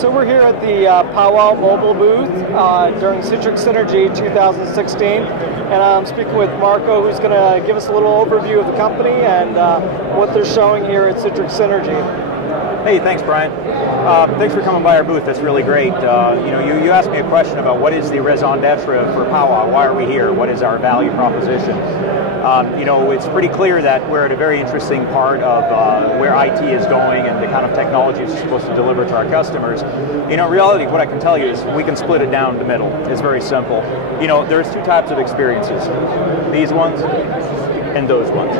So we're here at the PowWow Mobile booth during Citrix Synergy 2016, and I'm speaking with Marco, who's going to give us a little overview of the company and what they're showing here at Citrix Synergy. Hey, thanks, Brian. Thanks for coming by our booth. That's really great. You asked me a question about what is the raison d'etre for PowWow. Why are we here? What is our value proposition? It's pretty clear that we're at a very interesting part of where IT is going and the kind of technology it's supposed to deliver to our customers. In reality, what I can tell you is we can split it down the middle. It's very simple. There's two types of experiences. These ones and those ones.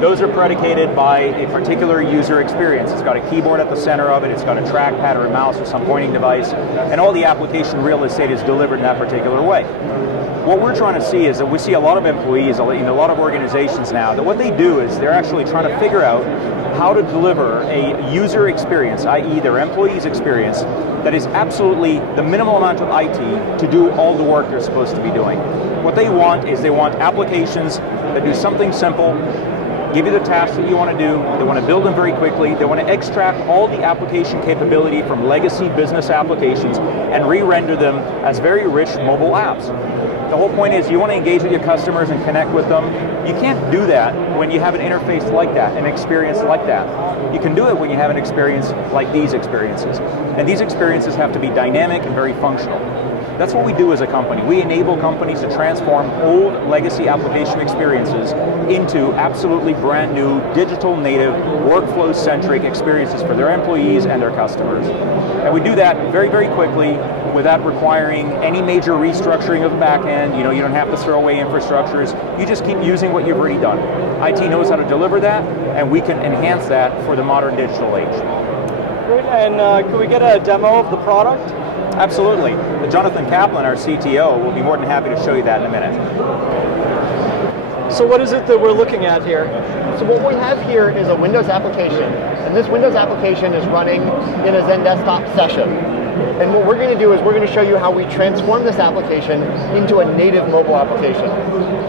Those are predicated by a particular user experience. It's got a keyboard at the center of it, it's got a trackpad or a mouse or some pointing device, and all the application real estate is delivered in that particular way. What we're trying to see is that we see a lot of employees in a lot of organizations now that what they do is they're actually trying to figure out how to deliver a user experience, i.e. their employees' experience, that is absolutely the minimal amount of IT to do all the work they're supposed to be doing. What they want is they want applications that do something simple, give you the tasks that you want to do, they want to build them very quickly, they want to extract all the application capability from legacy business applications and re-render them as very rich mobile apps. The whole point is you want to engage with your customers and connect with them. You can't do that when you have an interface like that, an experience like that. You can do it when you have an experience like these experiences. And these experiences have to be dynamic and very functional. That's what we do as a company. We enable companies to transform old legacy application experiences into absolutely brand new, digital native, workflow-centric experiences for their employees and their customers. And we do that very, very quickly without requiring any major restructuring of the back end. You don't have to throw away infrastructures. You just keep using what you've already done. IT knows how to deliver that, and we can enhance that for the modern digital age. Great, and can we get a demo of the product? Absolutely. Jonathan Kaplan, our CTO, will be more than happy to show you that in a minute. So what is it that we're looking at here? So what we have here is a Windows application, and this Windows application is running in a Zen desktop session. And what we're going to do is we're going to show you how we transform this application into a native mobile application.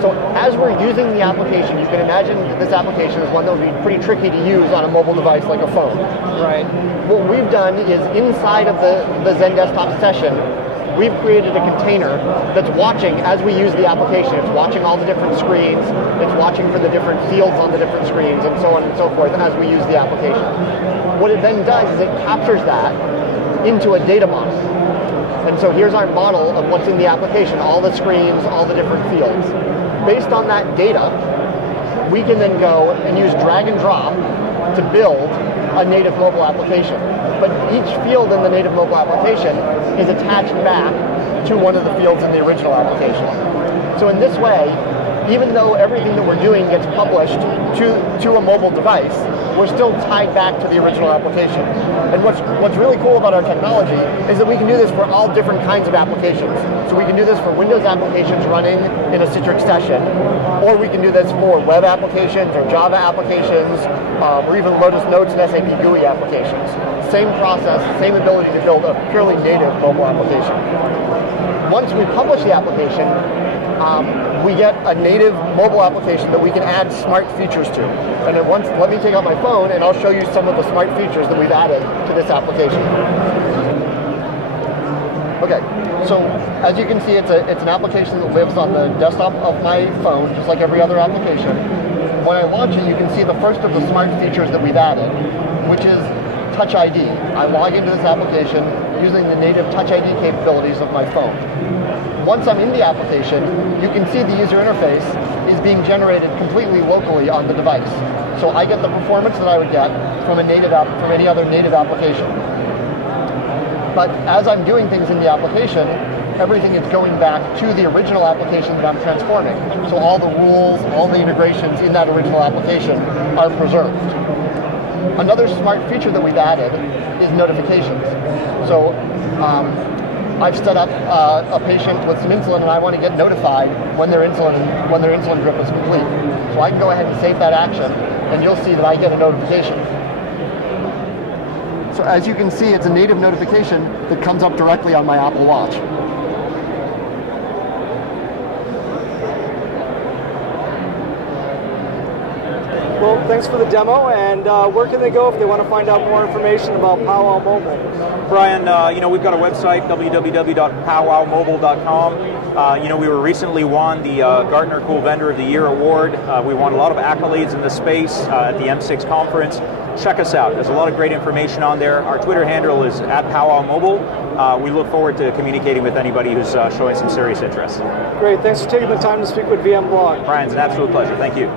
So as we're using the application, you can imagine that this application is one that would be pretty tricky to use on a mobile device like a phone. Right. What we've done is inside of the Zen desktop session, we've created a container that's watching as we use the application. It's watching all the different screens, it's watching for the different fields on the different screens, and so on and so forth as we use the application. What it then does is it captures that into a data model. And so here's our model of what's in the application, all the screens, all the different fields. Based on that data, we can then go and use drag and drop to build a native mobile application. But each field in the native mobile application is attached back to one of the fields in the original application. So in this way, even though everything that we're doing gets published to a mobile device, we're still tied back to the original application. And what's really cool about our technology is that we can do this for all different kinds of applications. So we can do this for Windows applications running in a Citrix session, or we can do this for web applications or Java applications, or even Lotus Notes and SAP GUI applications. Same process, same ability to build a purely native mobile application. Once we publish the application, we get a native mobile application that we can add smart features to. And then let me take out my phone and I'll show you some of the smart features that we've added to this application. Okay, so as you can see, it's an application that lives on the desktop of my phone, just like every other application. When I launch it, you can see the first of the smart features that we've added, which is Touch ID. I log into this application using the native Touch ID capabilities of my phone. Once I'm in the application, you can see the user interface is being generated completely locally on the device. So I get the performance that I would get from any other native application. But as I'm doing things in the application, everything is going back to the original application that I'm transforming. So all the rules, all the integrations in that original application are preserved. Another smart feature that we've added is notifications. So I've set up a patient with some insulin, and I want to get notified when their insulin drip is complete. So I can go ahead and save that action, and you'll see that I get a notification. So as you can see, it's a native notification that comes up directly on my Apple Watch. Well, thanks for the demo, and where can they go if they want to find out more information about PowWow Mobile? Brian, we've got a website, www.powwowmobile.com. We were recently won the Gartner Cool Vendor of the Year award. We won a lot of accolades in the space at the M6 conference. Check us out. There's a lot of great information on there. Our Twitter handle is @PowWowMobile. We look forward to communicating with anybody who's showing some serious interest. Great. Thanks for taking the time to speak with VMblog. Brian, it's an absolute pleasure. Thank you.